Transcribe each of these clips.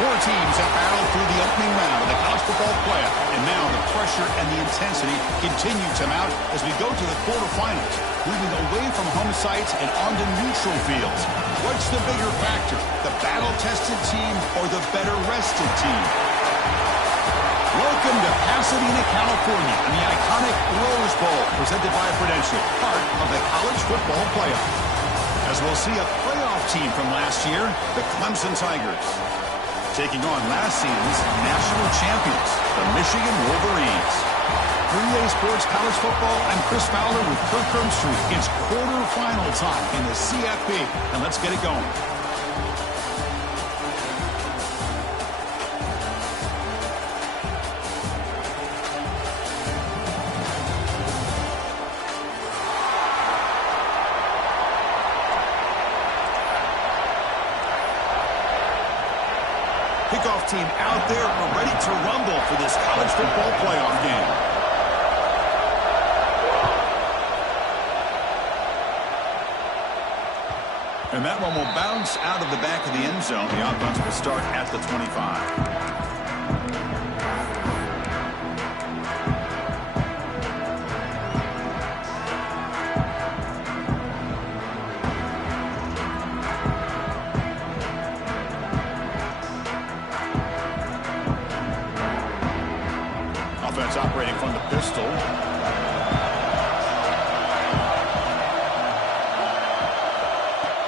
Four teams have battled through the opening round of the college football playoff, and now the pressure and the intensity continue to mount as we go to the quarterfinals, moving away from home sites and onto neutral fields. What's the bigger factor, the battle-tested team or the better-rested team? Welcome to Pasadena, California, and the iconic Rose Bowl, presented by Prudential, part of the college football playoff. As we'll see a playoff team from last year, the Clemson Tigers, taking on last season's national champions, the Michigan Wolverines. 3A Sports College Football, I'm Chris Fowler with Kirk Street. It's quarterfinal time in the CFP, and let's get it going. Kickoff team out there, we're ready to rumble for this college football playoff game. And that one will bounce out of the back of the end zone. The offense will start at the 25. Offense operating from the pistol.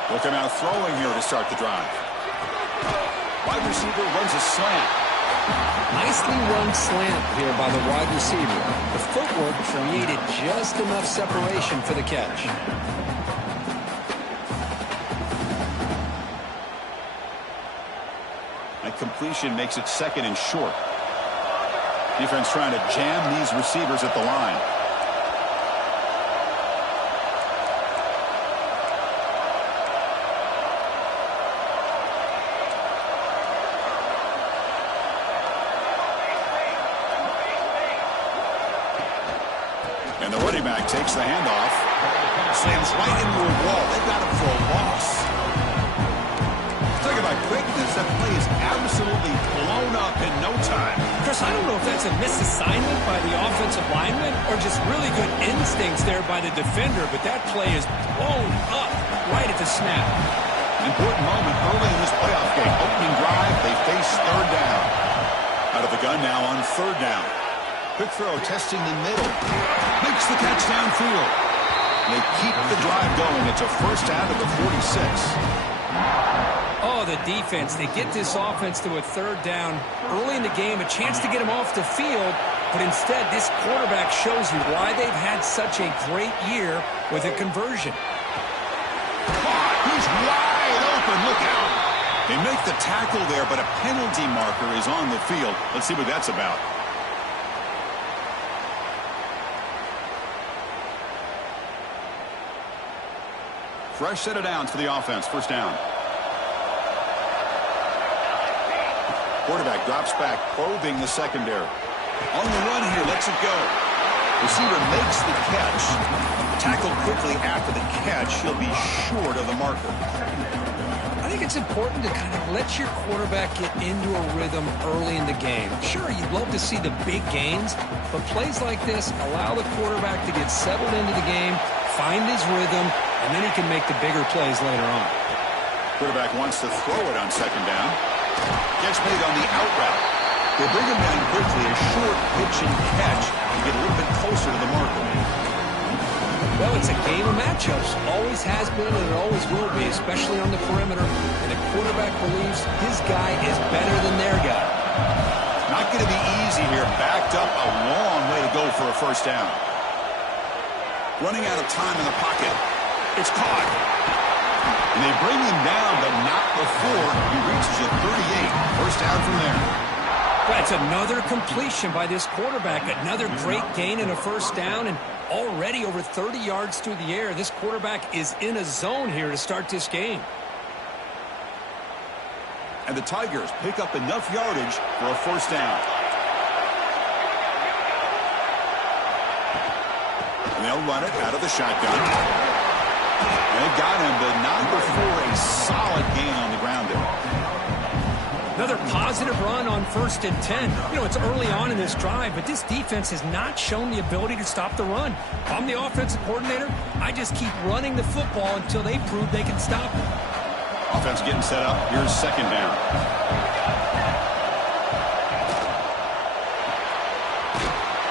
They'll come out throwing here to start the drive. Wide receiver runs a slant. Nicely run slant here by the wide receiver. The footwork created just enough separation for the catch. That completion makes it second and short. Defense trying to jam these receivers at the line. And the running back takes the handoff. Slams right into a wall. They got him for a loss. Talking about quickness, that play is absolutely blown up in no time. Chris, I don't know if that's a misassignment by the offensive lineman or just really good instincts there by the defender, but that play is blown up right at the snap. Important moment early in this playoff game. Opening drive, they face third down. Out of the gun now on third down. Quick throw, testing the middle. Makes the catch downfield. They keep the drive going. It's a first out of the 46. Oh, the defense. They get this offense to a third down early in the game, a chance to get them off the field, but instead this quarterback shows you why they've had such a great year with a conversion. He's wide open. Look out. They make the tackle there, but a penalty marker is on the field. Let's see what that's about. Fresh set of downs for the offense. First down. Quarterback drops back, probing the secondary. On the run here, lets it go. Receiver makes the catch. Tackled quickly after the catch. He'll be short of the marker. I think it's important to kind of let your quarterback get into a rhythm early in the game. Sure, you'd love to see the big gains, but plays like this allow the quarterback to get settled into the game, find his rhythm, and then he can make the bigger plays later on. Quarterback wants to throw it on second down. Gets made on the out route. They bring him down quickly, a short pitch and catch to get a little bit closer to the marker. Well, it's a game of matchups. Always has been and it always will be, especially on the perimeter. And the quarterback believes his guy is better than their guy. Not going to be easy here. Backed up a long way to go for a first down. Running out of time in the pocket. It's caught. And they bring him down, but not before he reaches a 38. First down from there. That's another completion by this quarterback. Another great gain in a first down, and already over 30 yards through the air. This quarterback is in a zone here to start this game. And the Tigers pick up enough yardage for a first down. And they'll run it out of the shotgun. They got him, but not before a solid gain on the ground there. Another positive run on 1st and 10. You know, it's early on in this drive, but this defense has not shown the ability to stop the run. If I'm the offensive coordinator, I just keep running the football until they prove they can stop it. Offense getting set up. Here's 2nd down.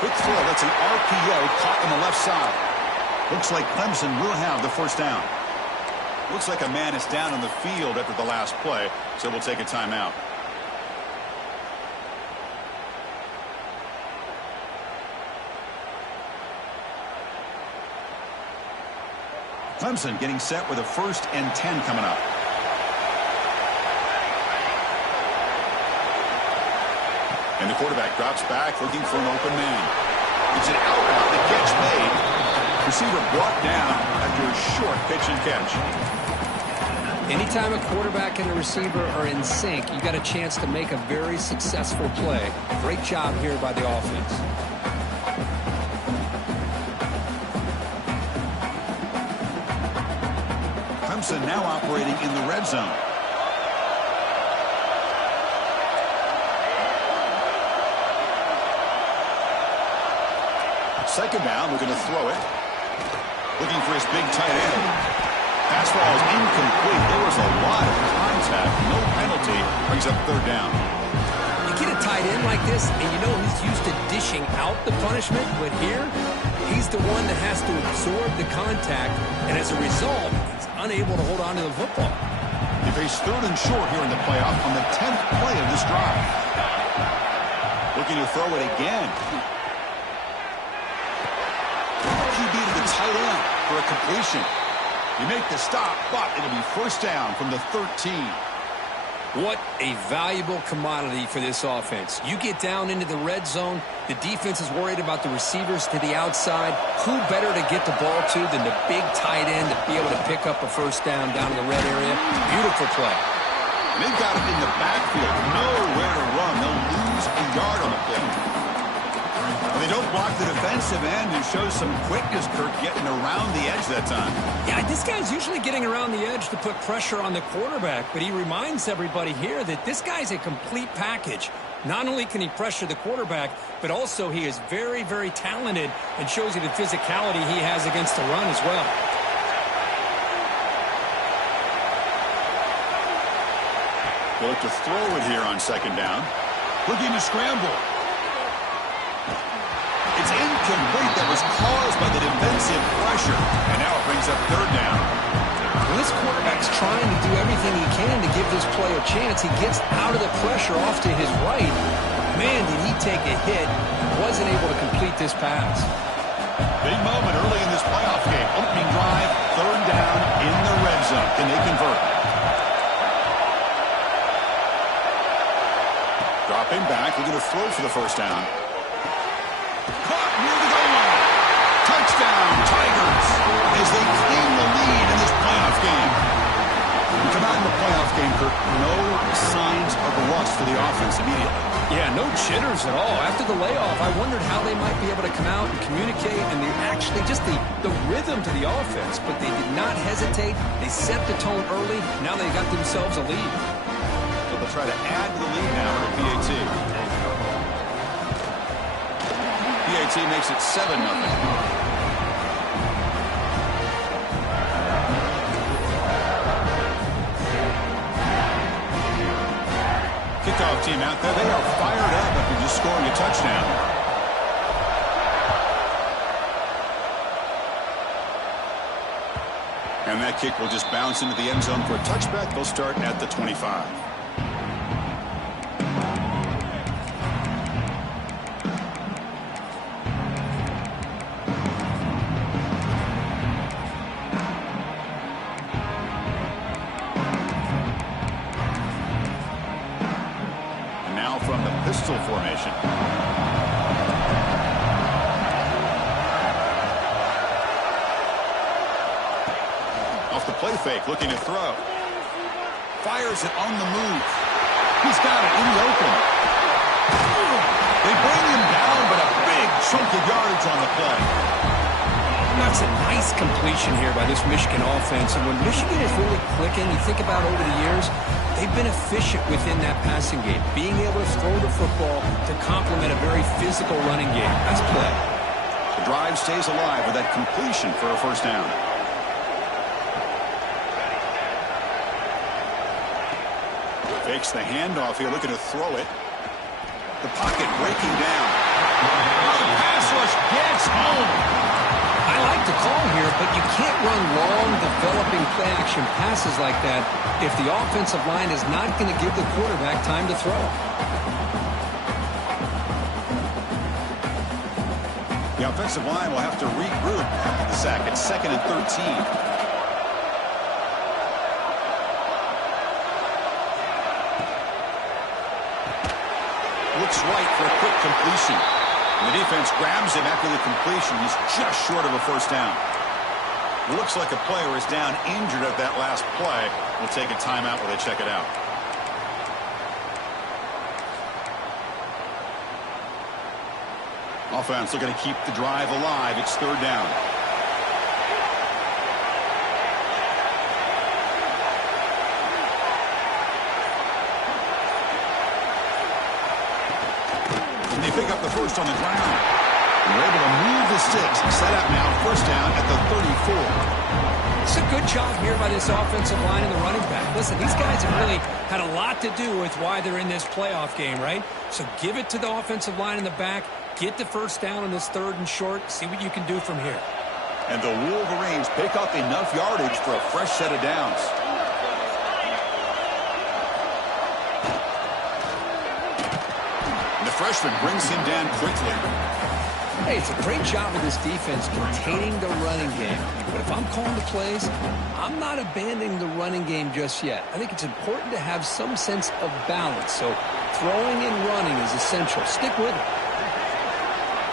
Quick throw. That's an RPO caught on the left side. Looks like Clemson will have the 1st down. Looks like a man is down on the field after the last play, so we'll take a timeout. Clemson getting set with a 1st and 10 coming up. And the quarterback drops back looking for an open man. It's an out route. The catch made. Receiver brought down after a short pitch and catch. Anytime a quarterback and a receiver are in sync, you got a chance to make a very successful play. Great job here by the offense. Clemson now operating in the red zone. Second down, we're going to throw it. Looking for his big tight end. Pass ball is incomplete. There was a lot of contact. No penalty. Brings up 3rd down. You get a tight end like this, and you know he's used to dishing out the punishment, but here, he's the one that has to absorb the contact, and as a result, he's unable to hold on to the football. They face 3rd and short here in the playoff on the 10th play of this drive. Looking to throw it again. QB to the tight end for a completion. You make the stop, but it'll be 1st down from the 13. What a valuable commodity for this offense. You get down into the red zone, the defense is worried about the receivers to the outside. Who better to get the ball to than the big tight end to be able to pick up a 1st down in the red area? Beautiful play. And they've got it in the backfield. Nowhere to run. They'll lose a yard on the play. They don't block the defensive end and shows some quickness, Kirk, getting around the edge that time. Yeah, this guy's usually getting around the edge to put pressure on the quarterback, but he reminds everybody here that this guy's a complete package. Not only can he pressure the quarterback, but also he is very, very talented and shows you the physicality he has against the run as well. They'll look to throw it here on 2nd down. Looking to scramble. It's incomplete. That was caused by the defensive pressure. And now it brings up 3rd down. Well, this quarterback's trying to do everything he can to give this play a chance. He gets out of the pressure off to his right. Man, did he take a hit. Wasn't able to complete this pass. Big moment early in this playoff game. Opening drive, 3rd down in the red zone. Can they convert? Dropping back. We're going to throw for the 1st down. Caught near the goal line. Touchdown, Tigers, as they claim the lead in this playoff game. We come out in the playoff game, Kirk, no signs of rust for the offense immediately. Yeah, no jitters at all. After the layoff, I wondered how they might be able to come out and communicate, and they actually just the rhythm to the offense, but they did not hesitate. They set the tone early. Now they got themselves a lead. So they'll try to add to the lead now with PAT. PAT makes it 7-0. Kickoff team out there. They are fired up after just scoring a touchdown. And that kick will just bounce into the end zone for a touchback. They'll start at the 25. Pistol formation. Off the play fake, looking to throw. Fires it on the move. He's got it in the open. They bring him down, but a big chunk of yards on the play. That's a nice completion here by this Michigan offense. And when Michigan is really clicking, you think about over the years, they've been efficient within that passing game, being able to throw the football to complement a very physical running game. Nice play. The drive stays alive with that completion for a first down. Fakes the handoff here, looking to throw it. The pocket breaking down. The pass rush gets home. I like the call here, but you can't run long, developing play-action passes like that if the offensive line is not going to give the quarterback time to throw. The offensive line will have to regroup after the sack. It's 2nd and 13. Looks right for a quick completion. And the defense grabs him after the completion. He's just short of a first down. Looks like a player is down injured at that last play. We'll take a timeout while they check it out. Offense looking to keep the drive alive. It's 3rd down. And they pick up the first on the ground. And they're able to move the sticks. Set up now, first down at the 34. It's a good job here by this offensive line and the running back. Listen, these guys have really had a lot to do with why they're in this playoff game, right? So give it to the offensive line in the back. Get the first down on this 3rd and short. See what you can do from here. And the Wolverines pick up enough yardage for a fresh set of downs. And the freshman brings him down quickly. Hey, it's a great job of this defense containing the running game. But if I'm calling the plays, I'm not abandoning the running game just yet. I think it's important to have some sense of balance. So throwing and running is essential. Stick with it.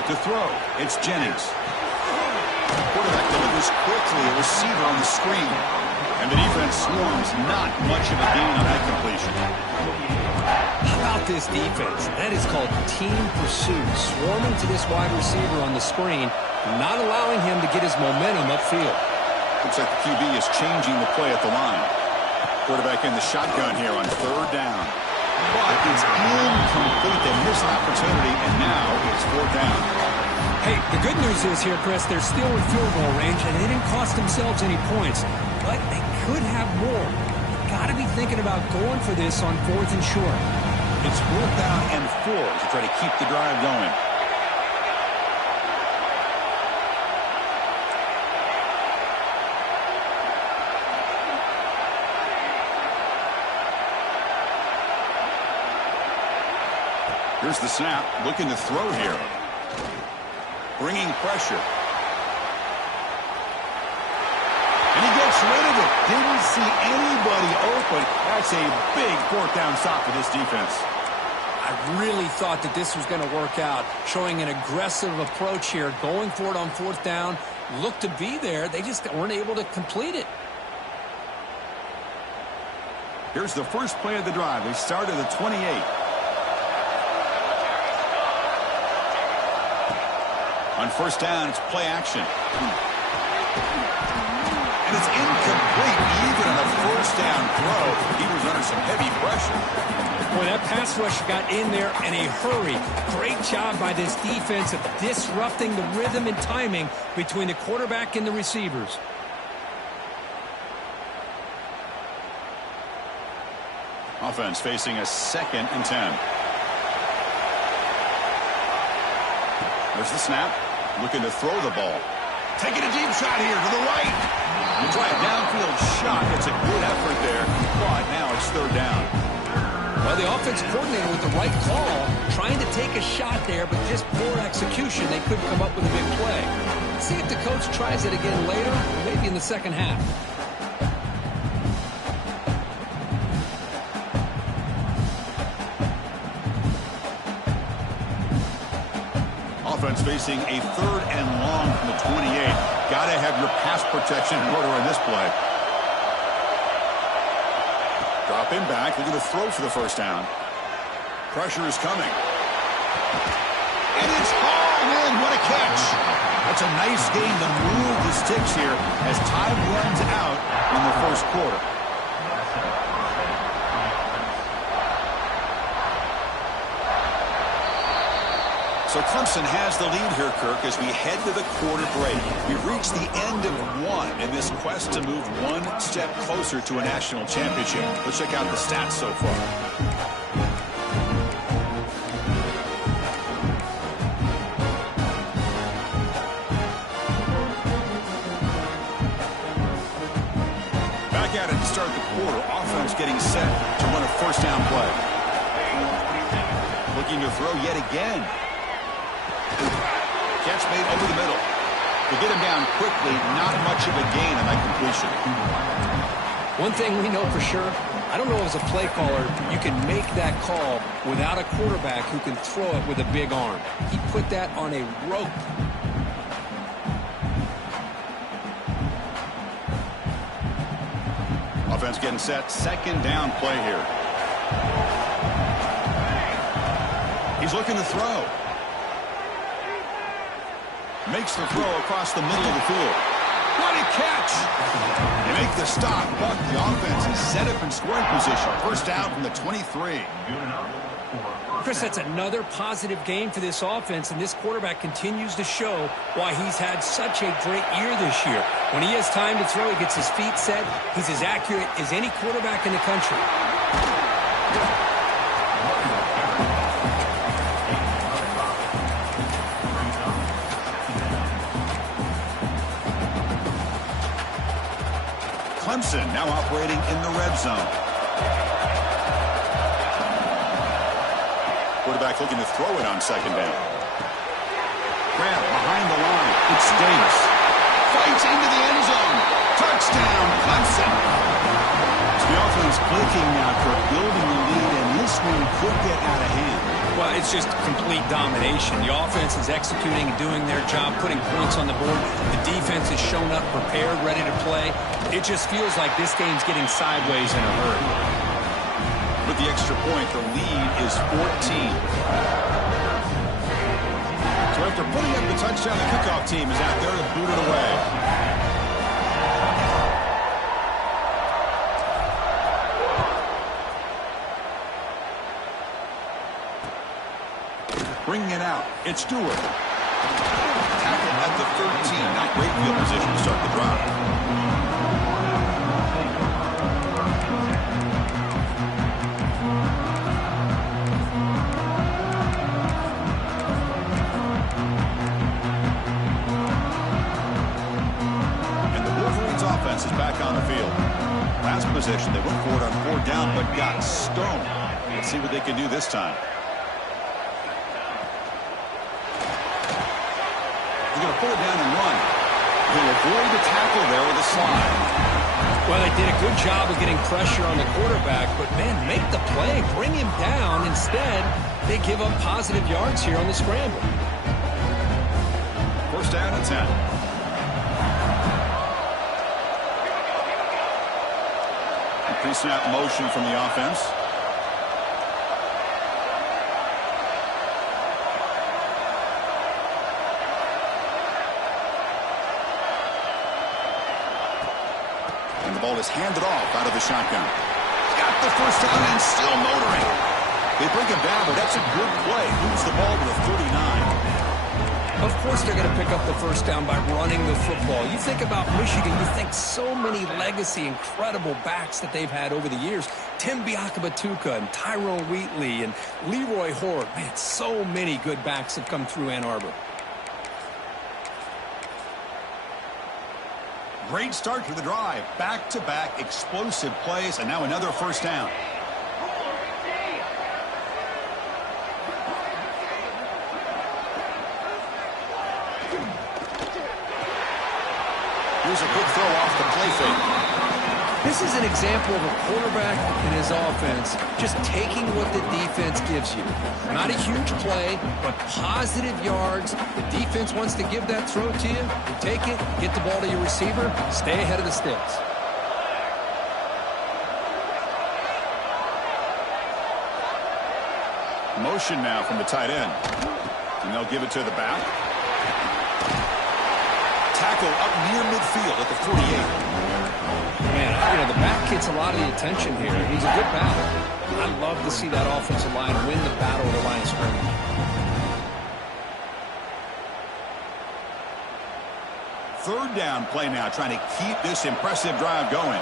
To throw, it's Jennings. Quarterback delivers quickly, a receiver on the screen. And the defense swarms, not much of a gain on that completion. How about this defense? That is called team pursuit. Swarming to this wide receiver on the screen, not allowing him to get his momentum upfield. Looks like the QB is changing the play at the line. Quarterback in the shotgun here on 3rd down. But it's incomplete. They miss an opportunity, and now it's 4th down. Hey, the good news is here, Chris, they're still in field goal range, and they didn't cost themselves any points. But they could have more. Got to be thinking about going for this on 4th and short. It's 4th down and 4 to try to keep the drive going. Here's the snap, looking to throw here. Bringing pressure. And he gets rid of it. Didn't see anybody open. That's a big 4th down stop for this defense. I really thought that this was going to work out, showing an aggressive approach here, going for it on 4th down. Looked to be there. They just weren't able to complete it. Here's the first play of the drive. They start at the 28. On 1st down, it's play action. And it's incomplete even on a 1st down throw. He was under some heavy pressure. Boy, that pass rush got in there in a hurry. Great job by this defense of disrupting the rhythm and timing between the quarterback and the receivers. Offense facing a 2nd and 10. There's the snap. Looking to throw the ball. Taking a deep shot here to the right. You try a downfield shot. It's a good effort there. But now it's 3rd down. Well, the offense coordinator with the right call, trying to take a shot there, but just poor execution. They couldn't come up with a big play. Let's see if the coach tries it again later, or maybe in the second half. Offense facing a 3rd and long from the 28. Got to have your pass protection in order in this play. Drop him back. Looking to throw for the first down. Pressure is coming. And it's hauled in. What a catch. That's a nice gain to move the sticks here as time runs out in the first quarter. So Clemson has the lead here, Kirk, as we head to the quarter break. We've reached the end of one in this quest to move one step closer to a national championship. Let's check out the stats so far. Back at it to start the quarter. Offense getting set to run a first down play. Looking to throw yet again. Catch made over the middle. To get him down quickly, not much of a gain on that completion. One thing we know for sure, I don't know as a play caller, you can make that call without a quarterback who can throw it with a big arm. He put that on a rope. Offense getting set. Second down play here. He's looking to throw. Makes the throw across the middle of the field. What a catch! They make the stop, but the offense is set up in scoring position. First down from the 23. Chris, that's another positive game for this offense, and this quarterback continues to show why he's had such a great year this year. When he has time to throw, he gets his feet set. He's as accurate as any quarterback in the country. Clemson now operating in the red zone. Quarterback looking to throw it on second down. Grab behind the line. It stings. Fights into the end zone. Touchdown, Clemson. So the offense clicking now for building the lead, and this one could get out of hand. Well, it's just complete domination. The offense is executing and doing their job, putting points on the board. The defense has shown up prepared, ready to play. It just feels like this game's getting sideways in a hurry. With the extra point, the lead is 14. So after putting up the touchdown, the kickoff team is out there to boot it away. Bringing it out, it's Stewart. Tackle at the 13. Not great field position to start the drive. And the Wolverines offense is back on the field. Last possession, they went for it on fourth down, but got stoned. Let's see what they can do this time. Going to pull it down and run. He'll avoid the tackle there with a slide. Well, they did a good job of getting pressure on the quarterback, but, man, make the play. Bring him down. Instead, they give up positive yards here on the scramble. First down and 10. Pre-snap motion from the offense. And the ball is handed off out of the shotgun. Got the first down and still motoring. They bring him down, but that's a good play. Moves the ball to the 39. Of course they're going to pick up the first down by running the football. You think about Michigan, you think so many legacy, incredible backs that they've had over the years. Tim Biakabatuka and Tyrone Wheatley and Leroy Hort. Man, so many good backs have come through Ann Arbor. Great start to the drive. Back-to-back explosive plays, and now another first down. Here's a quick throw off the play fake. This is an example of a quarterback and his offense just taking what the defense gives you. Not a huge play, but positive yards. The defense wants to give that throw to you. You take it, get the ball to your receiver, stay ahead of the sticks. Motion now from the tight end. And they'll give it to the back. Tackle up near midfield at the 48. Man, the back gets a lot of the attention here. He's a good back. I love to see that offensive line win the battle of the line of scrimmage. Third down play now, trying to keep this impressive drive going.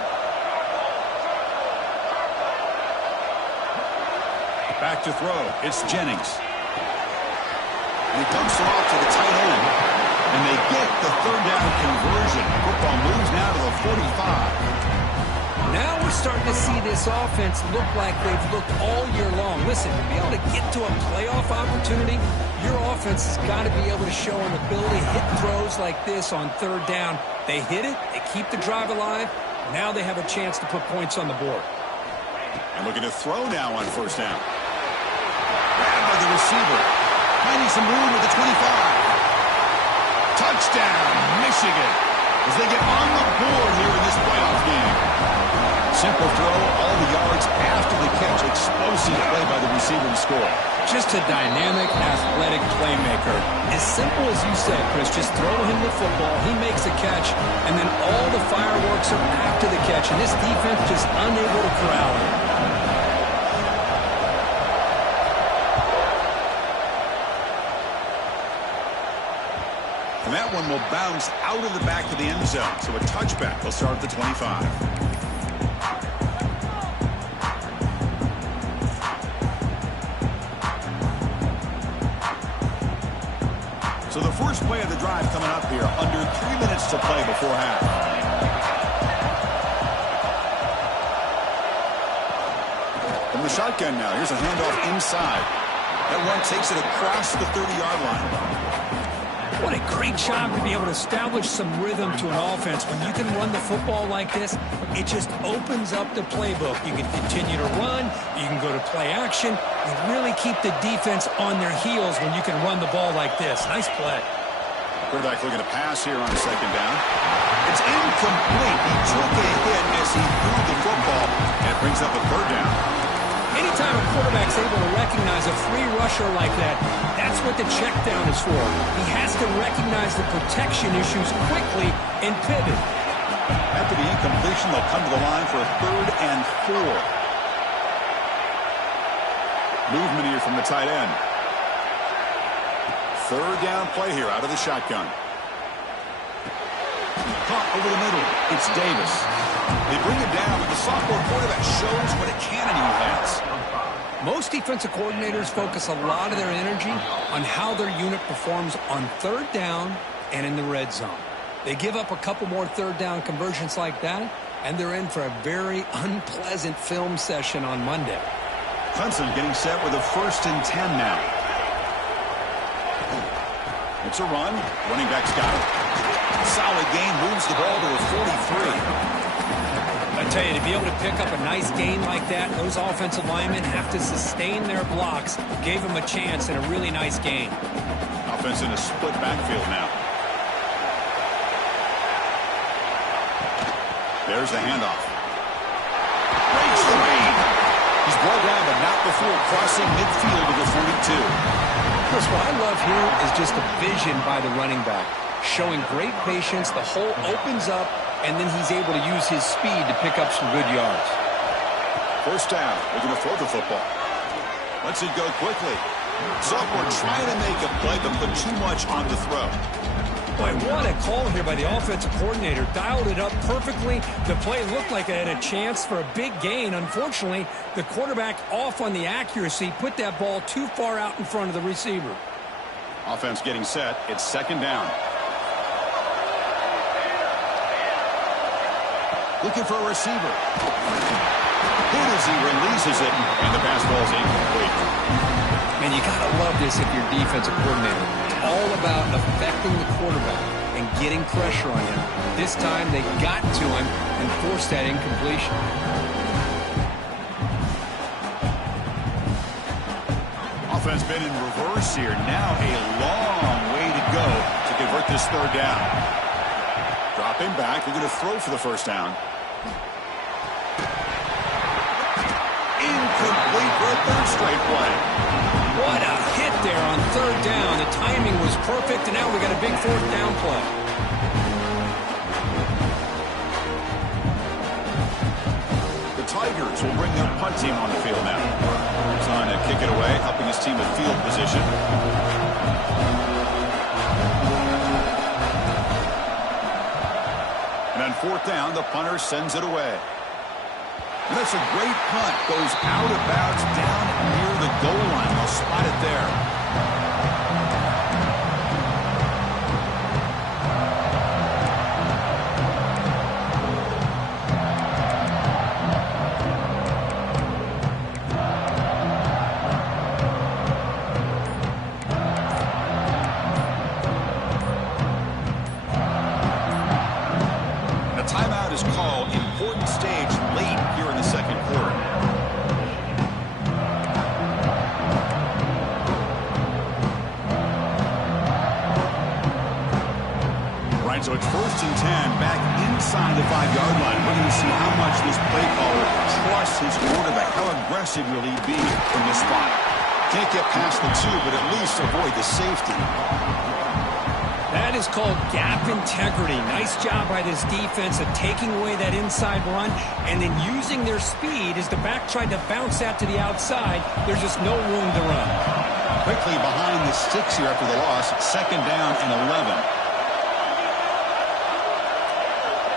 Back to throw. It's Jennings. And he dumps it off to the tight end. And they get the third down conversion. Football moves now to the 45. Now we're starting to see this offense look like they've looked all year long. Listen, to be able to get to a playoff opportunity, your offense has got to be able to show an ability to hit throws like this on third down. They hit it, they keep the drive alive. Now they have a chance to put points on the board. And looking to throw now on first down. Grabbed by the receiver. Finding some room at the 25. Touchdown, Michigan, as they get on the board here in this playoff game. Simple throw, all the yards after the catch. Explosive play by the receiver to score. Just a dynamic, athletic playmaker. As simple as you said, Chris, just throw him the football, he makes a catch, and then all the fireworks are after the catch, and this defense just unable to corral him. And that one will bounce out of the back of the end zone. So a touchback will start at the 25. So the first play of the drive coming up here, under 3 minutes to play before half. From the shotgun now, here's a handoff inside. That one takes it across the 30-yard line. What a great job to be able to establish some rhythm to an offense. When you can run the football like this, it just opens up the playbook. You can continue to run. You can go to play action. You really keep the defense on their heels when you can run the ball like this. Nice play. Quarterback looking to pass here on second down. It's incomplete. He took a hit as he threw the football. And it brings up a third down. Anytime a quarterback's able to recognize a free rusher like that, that's what the check down is for. He has to recognize the protection issues quickly and pivot. After the incompletion, they'll come to the line for a 3rd and 4. Movement here from the tight end. Third down play here out of the shotgun. Caught over the middle. It's Davis. They bring it down, and the sophomore quarterback shows what a cannon he has. Most defensive coordinators focus a lot of their energy on how their unit performs on third down and in the red zone. They give up a couple more third down conversions like that, and they're in for a very unpleasant film session on Monday. Clemson getting set with a 1st and 10 now. It's a run. Running back's got it. Solid gain, moves the ball to the 43. I tell you, to be able to pick up a nice gain like that, those offensive linemen have to sustain their blocks. Gave them a chance and a really nice gain. Offense in a split backfield now. There's the handoff. Breaks the lead. He's brought down, but not before crossing midfield to the 42. Chris, what I love here is just the vision by the running back. Showing great patience, the hole opens up, and then he's able to use his speed to pick up some good yards. First down, they're going to throw the football. Lets it go quickly. Sophomore trying to make a play, but put too much on the throw. Boy, what a call here by the offensive coordinator. Dialed it up perfectly. The play looked like it had a chance for a big gain. Unfortunately, the quarterback off on the accuracy, put that ball too far out in front of the receiver. Offense getting set. It's second down. Looking for a receiver. Good as he releases it, and the pass ball is incomplete. Man, you got to love this if you're defensive coordinator. It's all about affecting the quarterback and getting pressure on him. This time they got to him and forced that incompletion. Offense been in reverse here. Now a long way to go to convert this third down. Dropping back. They're going to throw for the first down. Incomplete for a third straight play. What a hit there on third down. The timing was perfect, and now we got a big fourth down play. The Tigers will bring their punt team on the field now. Trying to kick it away, helping his team with field position. And on fourth down, the punter sends it away. And that's a great punt. Goes out of bounds down near the goal line. They'll spot it there. So it's 1st and 10, back inside the 5-yard line. We're going to see how much this play caller trusts his quarterback. How aggressive will he be from this spot? Can't get past the 2, but at least avoid the safety. That is called gap integrity. Nice job by this defense of taking away that inside run and then using their speed as the back tried to bounce that to the outside. There's just no room to run. Quickly behind the sticks here after the loss. 2nd down and 11.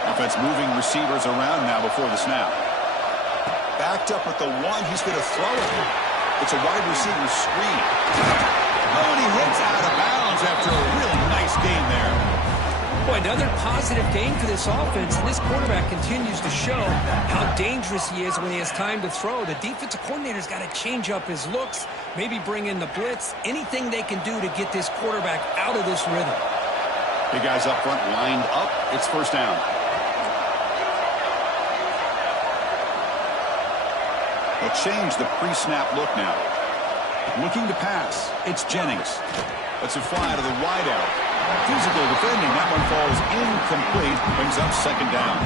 Offense moving receivers around now before the snap. Backed up at the 1. He's going to throw it. It's a wide receiver screen. Oh, and he hits out of bounds after a really nice game there. Boy, another positive game for this offense. And this quarterback continues to show how dangerous he is when he has time to throw. The defensive coordinator's got to change up his looks, maybe bring in the blitz, anything they can do to get this quarterback out of this rhythm. Big guys up front lined up. It's 1st down. They'll change the pre-snap look now. Looking to pass. It's Jennings. Let's it fly to the wideout. Physical defending. That one falls incomplete. Brings up 2nd down.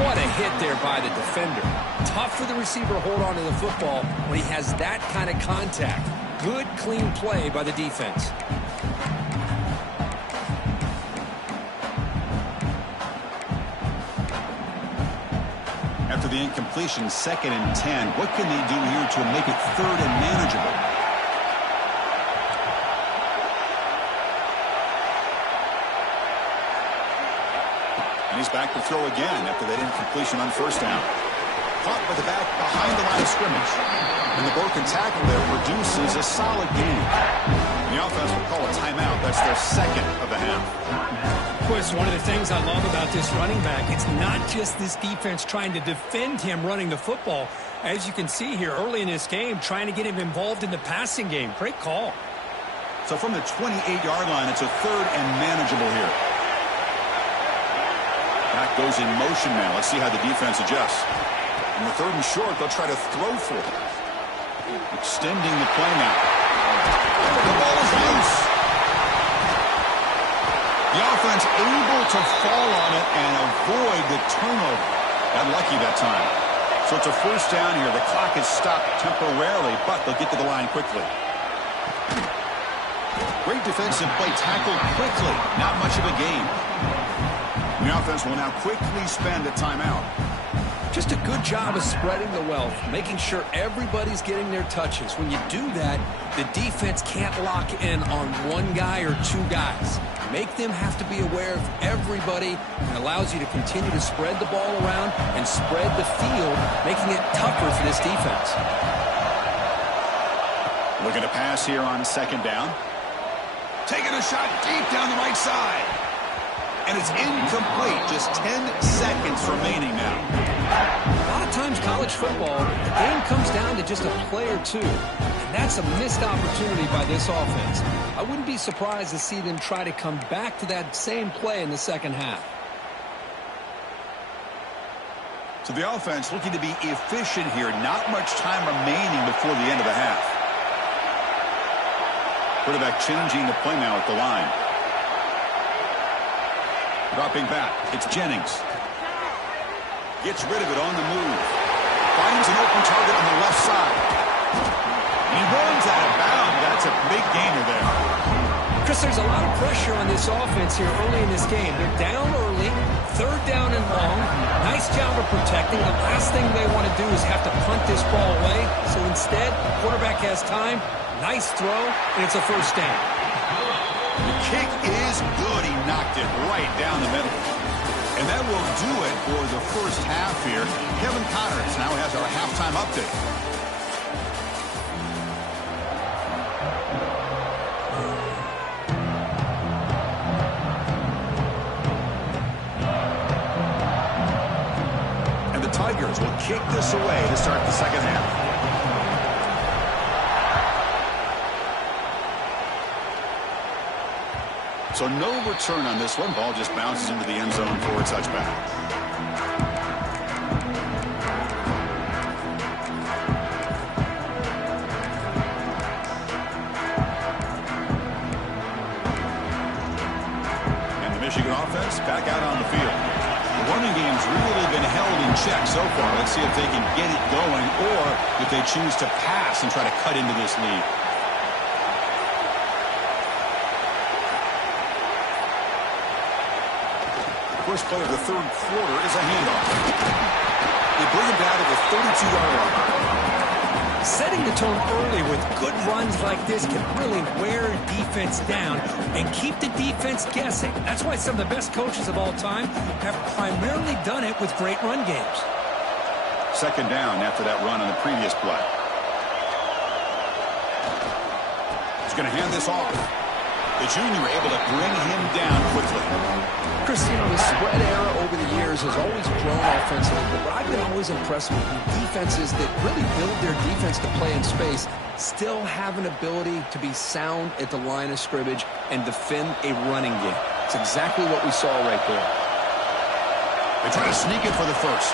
What a hit there by the defender. Tough for the receiver to hold on to the football when he has that kind of contact. Good, clean play by the defense. After the incompletion, 2nd and 10. What can they do here to make it 3rd and manageable? And he's back to throw again after that incompletion on 1st down. Caught with the back behind the line of scrimmage. And the broken tackle there produces a solid game. The offense will call a timeout. That's their 2nd of the half. Of course, one of the things I love about this running back, it's not just this defense trying to defend him running the football. As you can see here early in this game, trying to get him involved in the passing game. Great call. So from the 28-yard line, it's a 3rd and manageable here. Back goes in motion now. Let's see how the defense adjusts. In the 3rd and short, they'll try to throw for it. Extending the play now. The ball is loose. The offense able to fall on it and avoid the turnover. Got lucky that time. So it's a 1st down here. The clock is stopped temporarily, but they'll get to the line quickly. Great defensive play, tackled quickly. Not much of a gain. The offense will now quickly spend a timeout. Just a good job of spreading the wealth, making sure everybody's getting their touches. When you do that, the defense can't lock in on one guy or 2 guys. Make them have to be aware of everybody, and allows you to continue to spread the ball around and spread the field, making it tougher for this defense. Looking to pass here on 2nd down. Taking a shot deep down the right side. And it's incomplete. Just 10 seconds remaining now. A lot of times college football, the game comes down to just a play or 2. And that's a missed opportunity by this offense. I wouldn't be surprised to see them try to come back to that same play in the 2nd half. So the offense looking to be efficient here. Not much time remaining before the end of the half. Quarterback changing the play now at the line. Dropping back. It's Jennings. Gets rid of it on the move. Finds an open target on the left side. He runs out of bounds. That's a big Chris, there's a lot of pressure on this offense here early in this game. They're down early, third down and long. Nice job of protecting. The last thing they want to do is have to punt this ball away. So instead, quarterback has time. Nice throw, and it's a first down. The kick is good. He knocked it right down the middle. And that will do it for the first half here. Kevin Connors now has our halftime update. And the Tigers will kick this away to start the second half. So no return on this one. Ball just bounces into the end zone for a touchback. And the Michigan offense back out on the field. The running game's really been held in check so far. Let's see if they can get it going or if they choose to pass and try to cut into this lead. First play of the third quarter is a handoff. They bring him down to the 32-yard line. Setting the tone early with good runs like this can really wear defense down and keep the defense guessing. That's why some of the best coaches of all time have primarily done it with great run games. Second down after that run on the previous play. He's going to hand this off. The junior able to bring him down quickly. Chris, you know, the spread era over the years has always grown offensively, but I've been always impressed with defenses that really build their defense to play in space, still have an ability to be sound at the line of scrimmage and defend a running game. It's exactly what we saw right there. They try to sneak it for the first.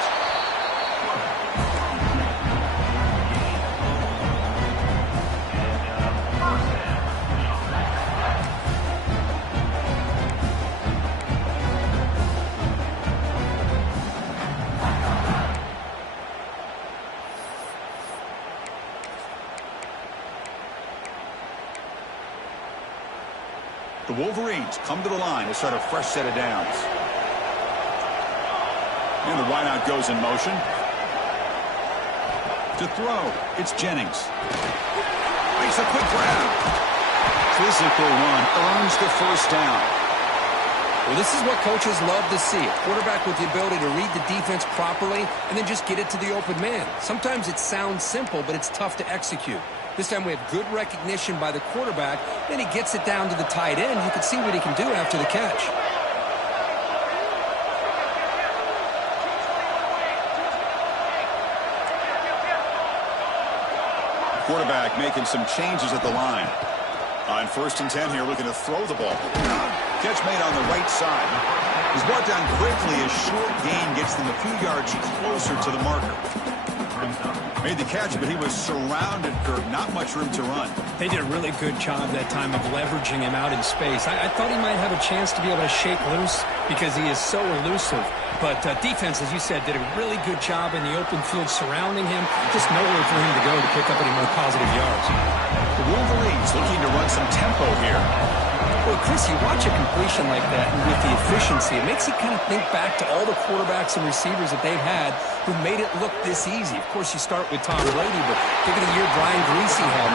The Wolverines come to the line to start a fresh set of downs. And the wideout goes in motion. To throw, it's Jennings. Makes a quick grab. Physical run earns the first down. Well, this is what coaches love to see. A quarterback with the ability to read the defense properly and then just get it to the open man. Sometimes it sounds simple, but it's tough to execute. This time we have good recognition by the quarterback. Then he gets it down to the tight end. You can see what he can do after the catch. Quarterback making some changes at the line. On 1st and 10 here, looking to throw the ball. Catch made on the right side. He's brought down quickly. A short gain gets them a few yards closer to the marker. Made the catch, but he was surrounded for not much room to run. They did a really good job that time of leveraging him out in space. I thought he might have a chance to be able to shake loose because he is so elusive. But defense, as you said, did a really good job in the open field surrounding him. Just nowhere for him to go to pick up any more positive yards. The Wolverines looking to run some tempo here. Well, Chris, you watch a completion like that and with the efficiency, it makes you kind of think back to all the quarterbacks and receivers that they've had who made it look this easy. Of course, you start with Tom Brady, but think of the year Brian Greasy had,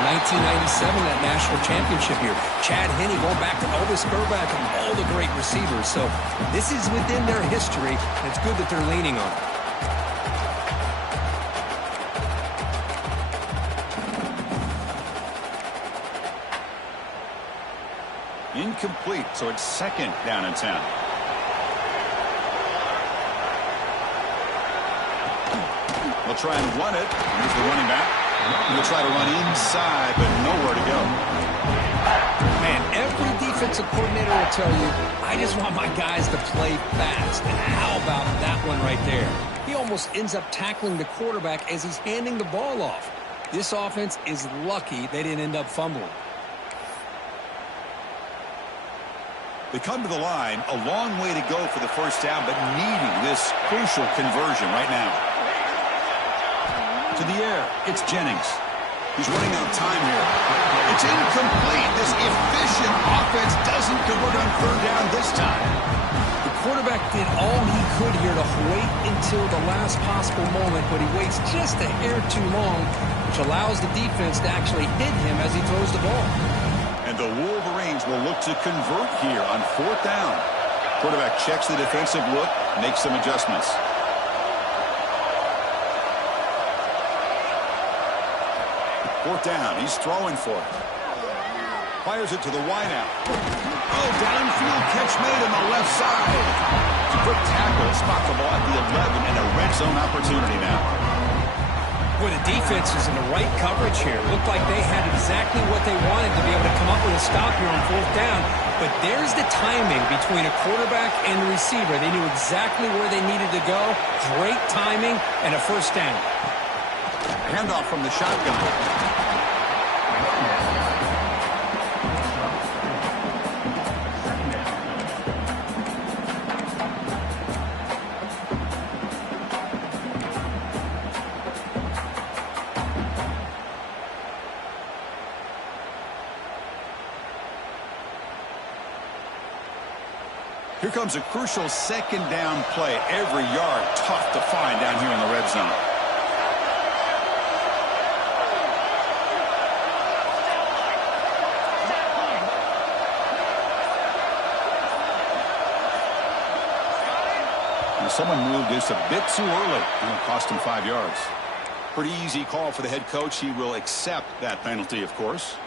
1997, that national championship year. Chad Henne going back to Elvis Grbac and all the great receivers. So this is within their history, and it's good that they're leaning on it. Incomplete, so it's 2nd down and 10. We'll try and run it. Here's the running back. He'll try to run inside, but nowhere to go. Man, every defensive coordinator will tell you, I just want my guys to play fast. And how about that one right there? He almost ends up tackling the quarterback as he's handing the ball off. This offense is lucky they didn't end up fumbling. They come to the line, a long way to go for the first down, but needing this crucial conversion right now. To the air, it's Jennings. He's running out of time here. It's incomplete. This efficient offense doesn't convert on third down this time. The quarterback did all he could here to wait until the last possible moment, but he waits just a hair too long, which allows the defense to actually hit him as he throws the ball. And the Wolverines will look to convert here on fourth down. Quarterback checks the defensive look, makes some adjustments. Fourth down, he's throwing for it. Fires it to the wideout. Oh, downfield catch made on the left side. It's a quick tackle, spot the ball at the 11, and a red zone opportunity now. Boy, the defense is in the right coverage here. Looked like they had exactly what they wanted to be able to come up with a stop here on fourth down. But there's the timing between a quarterback and the receiver. They knew exactly where they needed to go. Great timing and a first down. Handoff from the shotgun. Here comes a crucial second down play. Every yard tough to find down here in the red zone. And someone moved just a bit too early, and it cost him 5 yards. Pretty easy call for the head coach. He will accept that penalty, of course.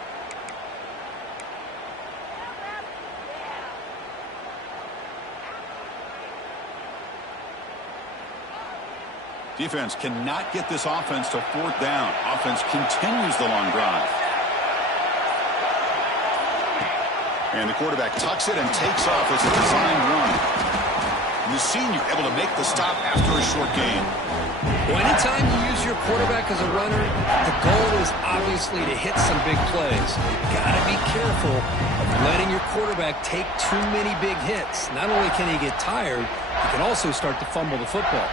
Defense cannot get this offense to fourth down. Offense continues the long drive. And the quarterback tucks it and takes off as a designed run. The senior able to make the stop after a short gain. Well, anytime you use your quarterback as a runner, the goal is obviously to hit some big plays. You've got to be careful of letting your quarterback take too many big hits. Not only can he get tired, he can also start to fumble the football.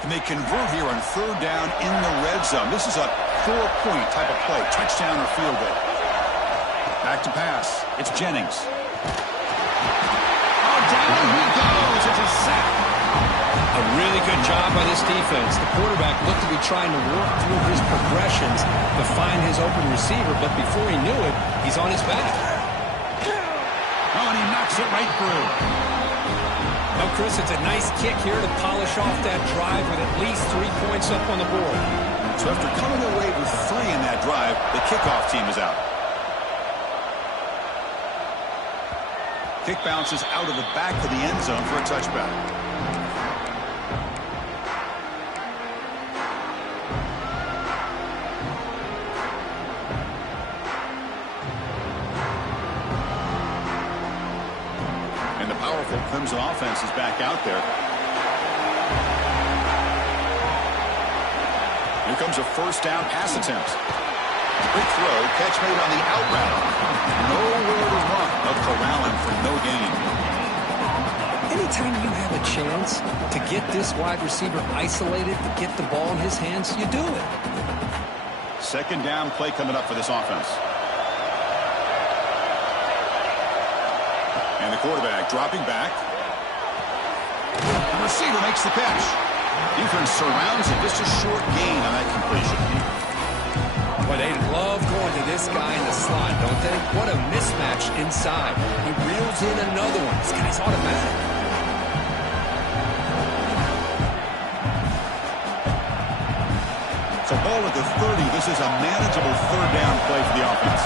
And they convert here on third down in the red zone. This is a 4-point type of play, touchdown or field goal. Back to pass. It's Jennings. Oh, down he goes. It's a sack. A really good job by this defense. The quarterback looked to be trying to work through his progressions to find his open receiver, but before he knew it, he's on his back. Oh, and he knocks it right through. Well, Chris, it's a nice kick here to polish off that drive with at least 3 points up on the board. So after coming away with 3 in that drive, the kickoff team is out. Kick bounces out of the back of the end zone for a touchback. Clemson offense is back out there. Here comes a first down pass attempt. Quick throw, catch made on the out route. Nowhere to run, but corralling for no gain. Anytime you have a chance to get this wide receiver isolated, to get the ball in his hands, you do it. Second down play coming up for this offense. And the quarterback dropping back. The receiver makes the catch. Defense surrounds it. Just a short gain on that completion. Boy, they love going to this guy in the slot, don't they? What a mismatch inside. He reels in another one. This guy's automatic. So ball at the 30. This is a manageable third down play for the offense.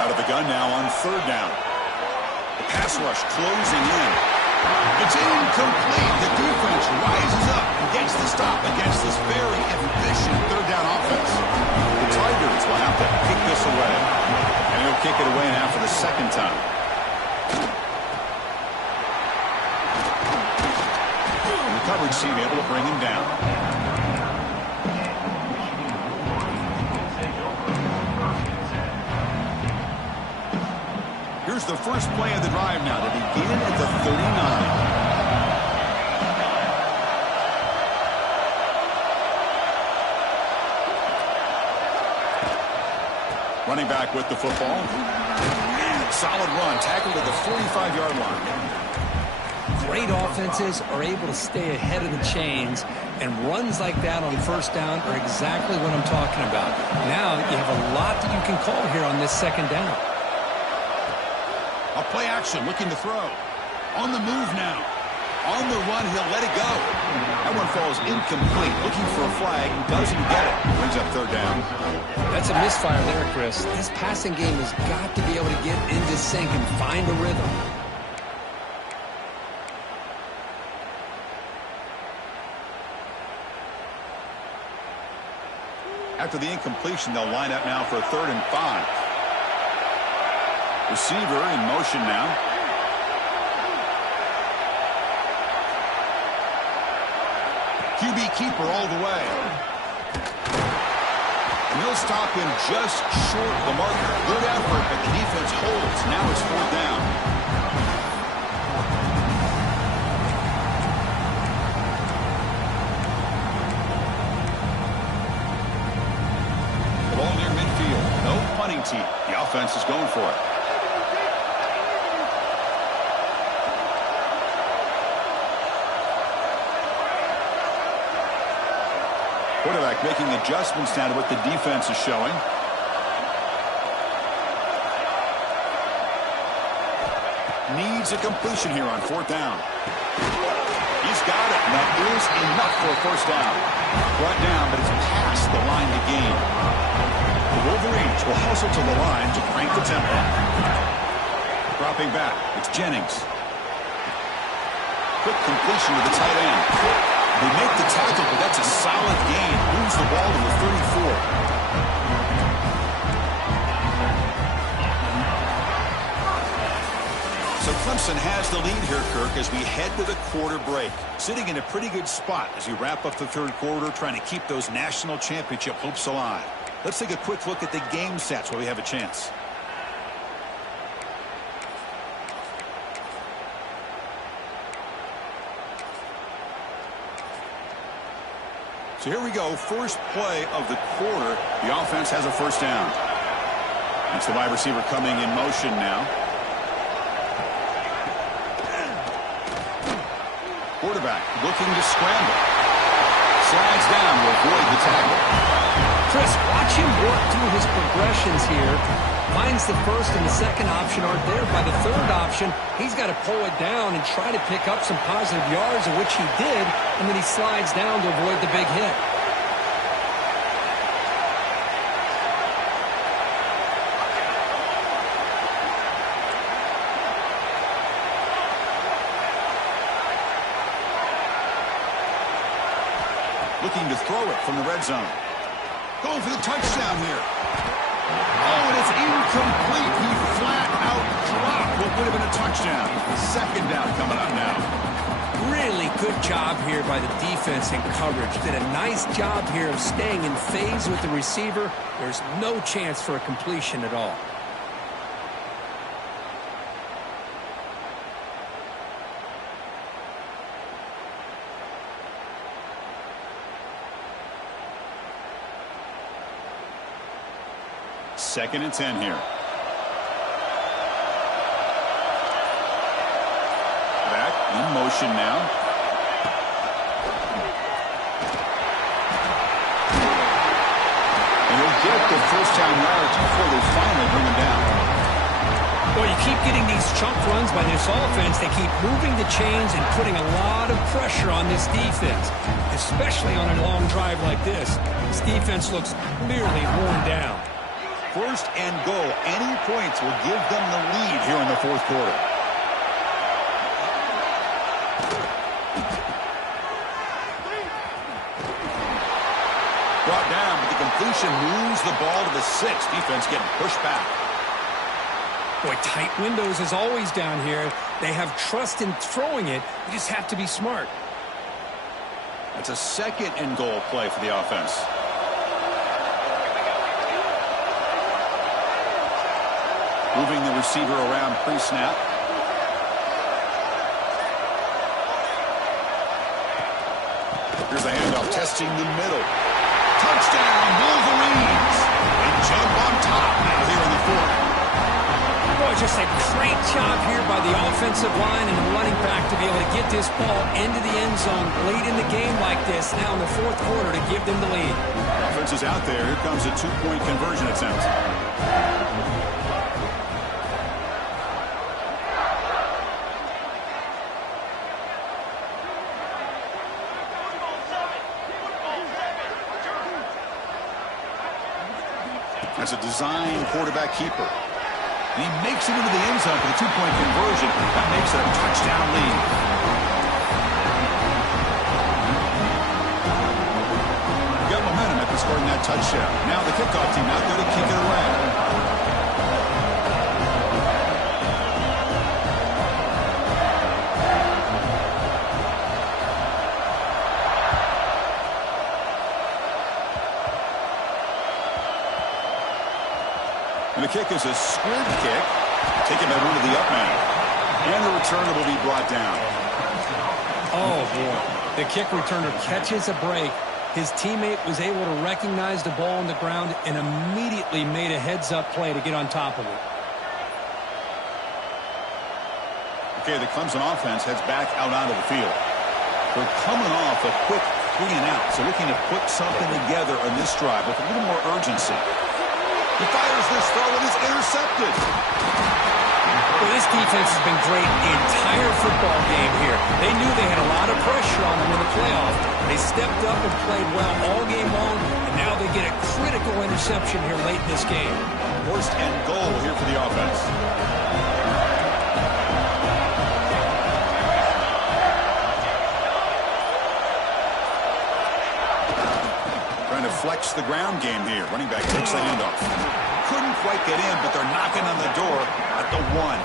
Out of the gun now on third down. The pass rush closing in. It's incomplete. The defense rises up and gets the stop against this very efficient third down offense. The Tigers will have to kick this away. And he'll kick it away now for the second time. And the coverage team able to bring him down. Here's the first play of the drive now to begin at the 39. Running back with the football. Solid run. Tackled at the 45-yard line. Great offenses are able to stay ahead of the chains, and runs like that on first down are exactly what I'm talking about. Now you have a lot that you can call here on this second down. A play action, looking to throw. On the move now. On the run, he'll let it go. That one falls incomplete. Looking for a flag, doesn't get it. Brings up third down. That's a misfire there, Chris. This passing game has got to be able to get into sync and find a rhythm. After the incompletion, they'll line up now for a 3rd and 5. Receiver in motion now. QB keeper all the way. And they'll stop him just short of the marker. Good effort, but the defense holds. Now it's 4th down. Ball near midfield. No punting team. The offense is going for it. Quarterback making adjustments now to what the defense is showing. Needs a completion here on 4th down. He's got it. And that is enough for a 1st down. Brought down, but it's past the line to gain. The Wolverines will hustle to the line to crank the tempo. Dropping back, it's Jennings. Quick completion to the tight end. They make the tackle, but that's a solid gain. Moves the ball to the 34. So Clemson has the lead here, Kirk, as we head to the quarter break. Sitting in a pretty good spot as we wrap up the 3rd quarter, trying to keep those national championship hopes alive. Let's take a quick look at the game stats while we have a chance. So here we go. First play of the quarter. The offense has a 1st down. It's the wide receiver coming in motion now. Quarterback looking to scramble. Slides down to avoid the tackle. Chris, watch him work through his progressions here. Finds the first and the second option aren't there. By the 3rd option, he's got to pull it down and try to pick up some positive yards, of which he did, and then he slides down to avoid the big hit. Looking to throw it from the red zone. Going for the touchdown here. Oh, and it's incomplete. He flat out dropped what would have been a touchdown. 2nd down coming up now. Really good job here by the defense in coverage. Did a nice job here of staying in phase with the receiver. There's no chance for a completion at all. Second and 10 here. Back in motion now. And he'll get the 1st down yards before they finally bring him down. Well, you keep getting these chunk runs by this offense. They keep moving the chains and putting a lot of pressure on this defense, especially on a long drive like this. This defense looks clearly worn down. 1st and goal. Any points will give them the lead here in the 4th quarter. Brought down, but the completion moves the ball to the 6. Defense getting pushed back. Boy, tight windows as always down here. They have trust in throwing it. You just have to be smart. That's a 2nd and goal play for the offense. Moving the receiver around pre-snap. Here's a handoff, testing the middle. Touchdown, Wolverines! They jump on top now here in the fourth. Boy, just a great job here by the offensive line and the running back to be able to get this ball into the end zone late in the game like this now in the fourth quarter to give them the lead. Offense is out there. Here comes a two-point conversion attempt. That's a design quarterback keeper. And he makes it into the end zone for the two-point conversion. That makes it a touchdown lead. Got momentum after scoring that touchdown. Now the kickoff team out there to kick it away. And the kick is a squib kick, taken by one of the up men. And the returner will be brought down. Oh, boy. The kick returner catches a break. His teammate was able to recognize the ball on the ground and immediately made a heads-up play to get on top of it. Okay, the Clemson offense heads back out onto the field. They're coming off a quick 3-and-out, so looking to put something together on this drive with a little more urgency. He fires this throw and it's intercepted. Well, this defense has been great the entire football game here. They knew they had a lot of pressure on them in the playoff. They stepped up and played well all game long, and now they get a critical interception here late in this game. First and goal here for the offense. Trying to flex the ground game here. Running back takes the handoff. Couldn't quite get in, but they're knocking on the door at the 1.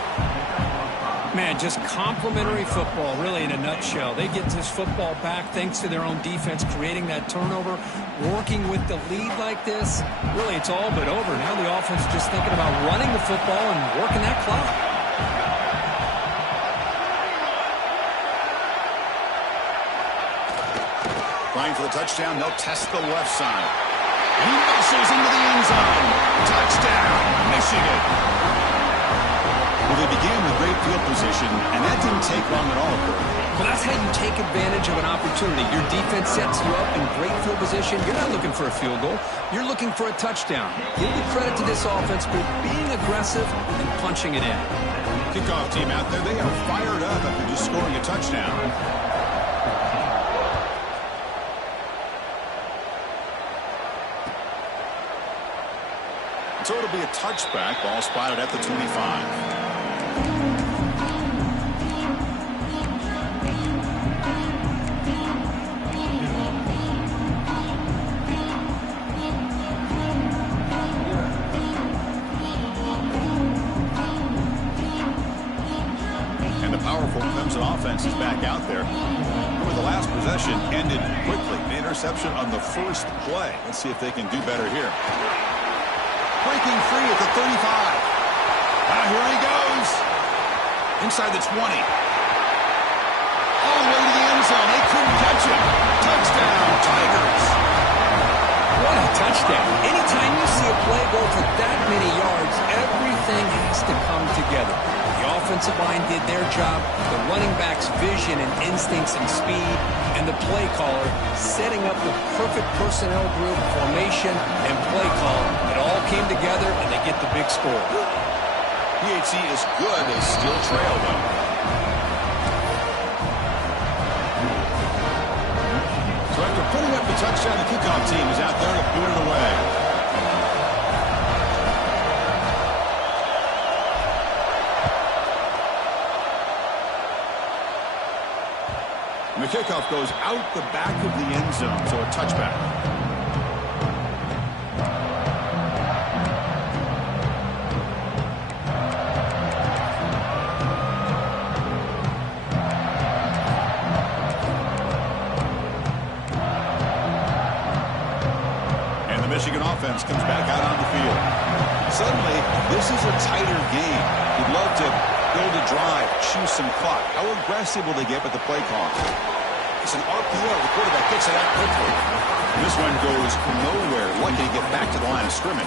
Man, just complimentary football, really, in a nutshell. They get this football back thanks to their own defense, creating that turnover, working with the lead like this. Really, it's all but over. Now the offense is just thinking about running the football and working that clock. Trying for the touchdown, they'll test the left side. And he misses into the end zone. Touchdown, Michigan. Well, they began with great field position, and that didn't take long at all, Kurt. Well, that's how you take advantage of an opportunity. Your defense sets you up in great field position. You're not looking for a field goal. You're looking for a touchdown. Give the credit to this offense for being aggressive and punching it in. Kickoff team out there, they are fired up after just scoring a touchdown. So it'll be a touchback. Ball spotted at the 25. And the powerful Clemson offense is back out there. Remember, the last possession ended quickly. An interception on the first play. Let's see if they can do better here. Breaking free at the 35. Here he goes. Inside the 20. All the way to the end zone. They couldn't catch him. Touchdown, Tigers. What a touchdown. Anytime you see a play go for that many yards, everything has to come together. The offensive line did their job, the running back's vision and instincts and speed, and the play caller setting up the perfect personnel group, formation, and play call. It all came together, and they get the big score. PHC is good. They still trail, though. So after putting up the touchdown, the kickoff team is out there to boot it away. And the kickoff goes out the back of the end zone, so a touchback. Michigan offense comes back out on the field. Suddenly, this is a tighter game. You'd love to build a drive, choose some clock. How aggressive will they get with the play call? It's an RPO. The quarterback gets it out quickly. This one goes nowhere. Lucky to get back to the line of scrimmage.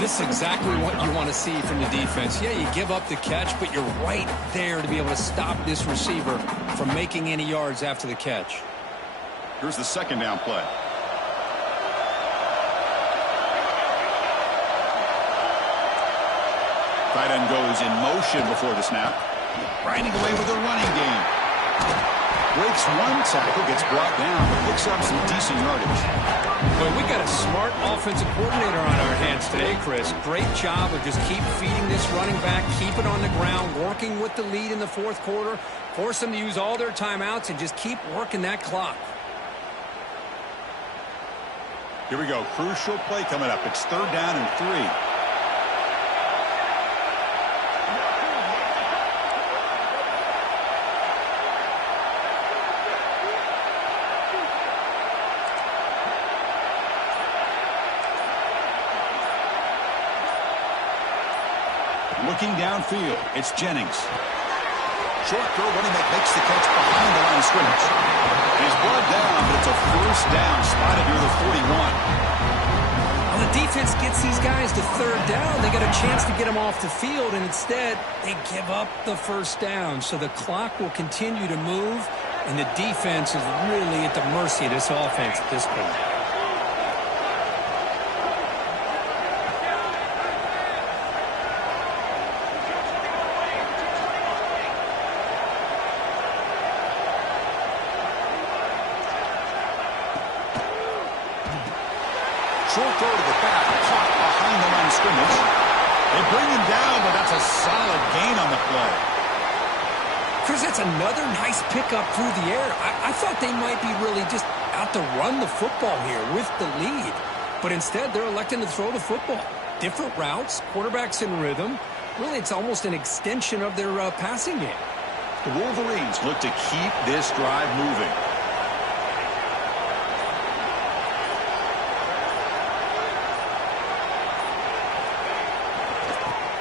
This is exactly what you want to see from the defense. Yeah, you give up the catch, but you're right there to be able to stop this receiver from making any yards after the catch. Here's the second down play. Tight end goes in motion before the snap. Grinding away with a running game. Breaks one tackle, gets brought down, but picks up some decent yardage. Well, we got a smart offensive coordinator on our hands today, Chris. Great job of just keep feeding this running back, keep it on the ground, working with the lead in the fourth quarter, force them to use all their timeouts, and just keep working that clock. Here we go. Crucial play coming up. It's 3rd down and 3. Looking downfield, it's Jennings. Short throw, running back makes the catch behind the line of scrimmage. He's brought down, but it's a 1st down, spotted near the 41. Well, the defense gets these guys to 3rd down. They get a chance to get them off the field, and instead, they give up the 1st down. So the clock will continue to move, and the defense is really at the mercy of this offense at this point. Short throw to the back, caught behind the line of scrimmage. They bring him down, but that's a solid gain on the play. Chris, that's another nice pickup through the air. I thought they might be really just out to run the football here with the lead. But instead, they're electing to throw the football. Different routes, quarterbacks in rhythm. Really, it's almost an extension of their passing game. The Wolverines look to keep this drive moving.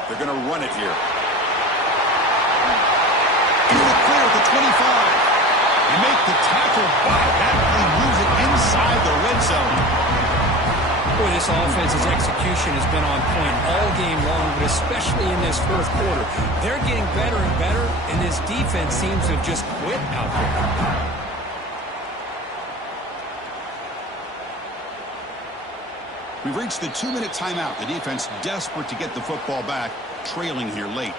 They're going to run it here. Into the clear at the 25. They make the tackle, but that play moves it inside the red zone. Boy, this offense's execution has been on point all game long, but especially in this fourth quarter. They're getting better and better, and this defense seems to have just quit out there. We've reached the 2-minute timeout. The defense desperate to get the football back, trailing here late.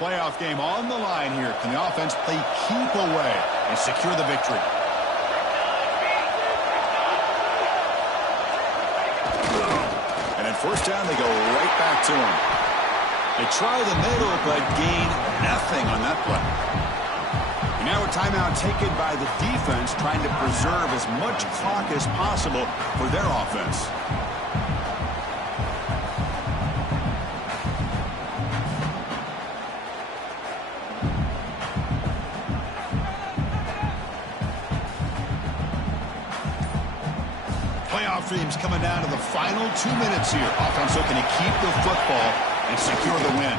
Playoff game on the line here. Can the offense play keep away and secure the victory? And at 1st down, they go right back to him. They try the middle, but gain nothing on that play. Now a timeout taken by the defense, trying to preserve as much clock as possible for their offense. Playoff dreams coming down to the final 2 minutes here. Offense looking to keep the football and secure the win.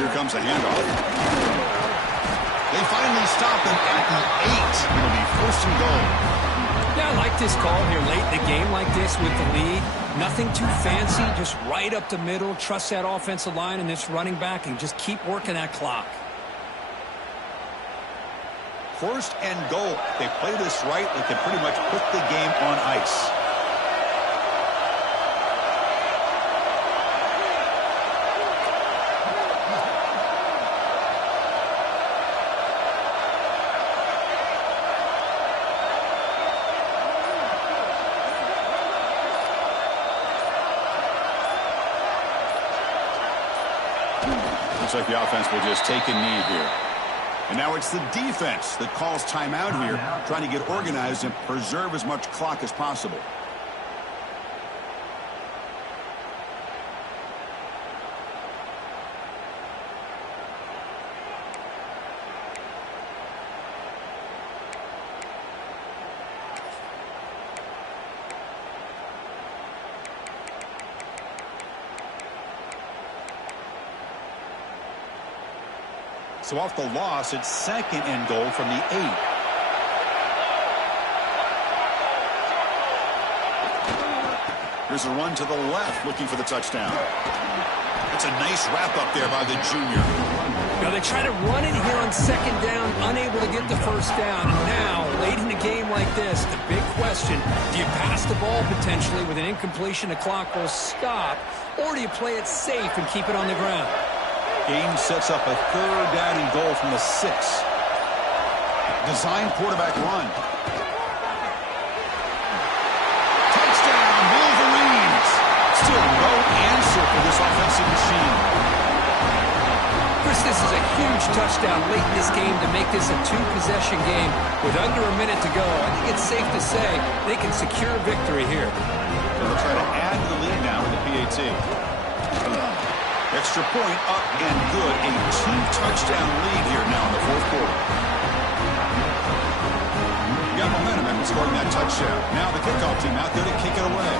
Here comes the handoff. They finally stop him at the 8. It'll be 1st and goal. Yeah, I like this call here late in the game like this with the lead. Nothing too fancy, just right up the middle. Trust that offensive line and this running back and just keep working that clock. 1st and goal. If they play this right, they can pretty much put the game on ice. Looks like the offense will just take a knee here. And now it's the defense that calls timeout here, trying to get organized and preserve as much clock as possible. So off the loss, it's 2nd and goal from the 8. Here's a run to the left, looking for the touchdown. It's a nice wrap up there by the junior. Now they try to run it here on 2nd down, unable to get the 1st down. And now, late in a game like this, the big question, do you pass the ball potentially with an incompletion, the clock will stop, or do you play it safe and keep it on the ground? Game sets up a 3rd down and goal from the 6. Design quarterback run. Touchdown, Wolverines! Still no answer for this offensive machine. Chris, this is a huge touchdown late in this game to make this a 2-possession game with under a minute to go. I think it's safe to say they can secure victory here. They'll try to add to the lead now with the PAT. Extra point up and good. A 2-touchdown lead here now in the 4th quarter. You got momentum after scoring that touchdown. Now the kickoff team out there to kick it away.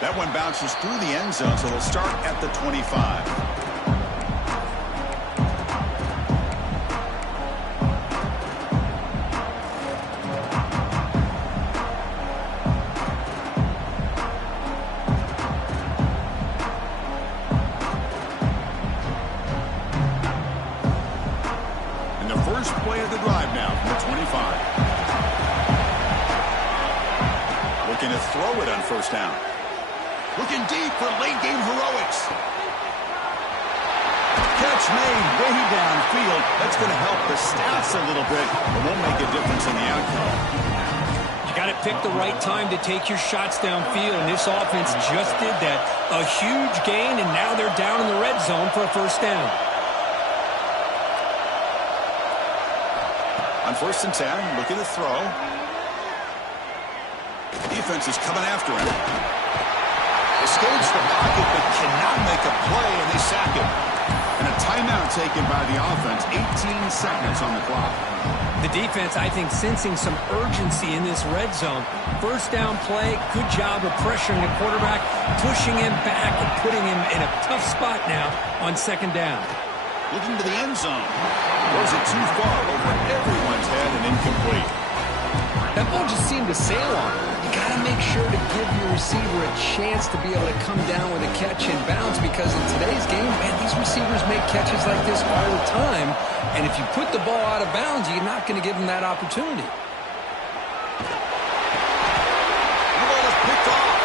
That one bounces through the end zone, so they'll start at the 25. First play of the drive now from the 25. Looking to throw it on 1st down. Looking deep for late game heroics. Catch made way downfield. That's going to help the stats a little bit, but won't make a difference in the outcome. You got to pick the right time to take your shots downfield, and this offense just did that. A huge gain, and now they're down in the red zone for a 1st down. On 1st and 10, looking to throw. Defense is coming after him. Escapes the pocket, but cannot make a play, and they sack him. And a timeout taken by the offense. 18 seconds on the clock. The defense, I think, sensing some urgency in this red zone. 1st down play, good job of pressuring the quarterback, pushing him back and putting him in a tough spot now on 2nd down. Looking to the end zone. Throws it too far over everyone's head and incomplete. That ball just seemed to sail on. You got to make sure to give your receiver a chance to be able to come down with a catch and bounce, because in today's game, man, these receivers make catches like this all the time. And if you put the ball out of bounds, you're not going to give them that opportunity. The ball is picked off.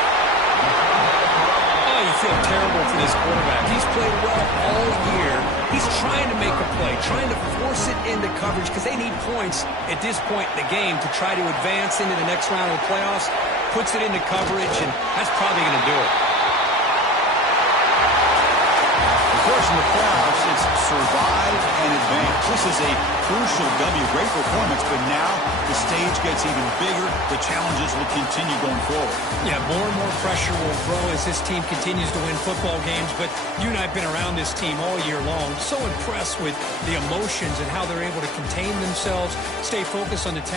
Oh, you feel terrible for this quarterback. He's played well all year. He's trying to make a play, trying to force it into coverage because they need points at this point in the game to try to advance into the next round of the playoffs. Puts it into coverage, and that's probably going to do it. Of course, in the playoffs, it's survive and advance. This is a crucial W. Great performance, but now the stage gets even bigger. The challenges will continue going forward. Yeah, more and more pressure will grow as this team continues to win football games, but you and I have been around this team all year long. So impressed with the emotions and how they're able to contain themselves, stay focused on the task.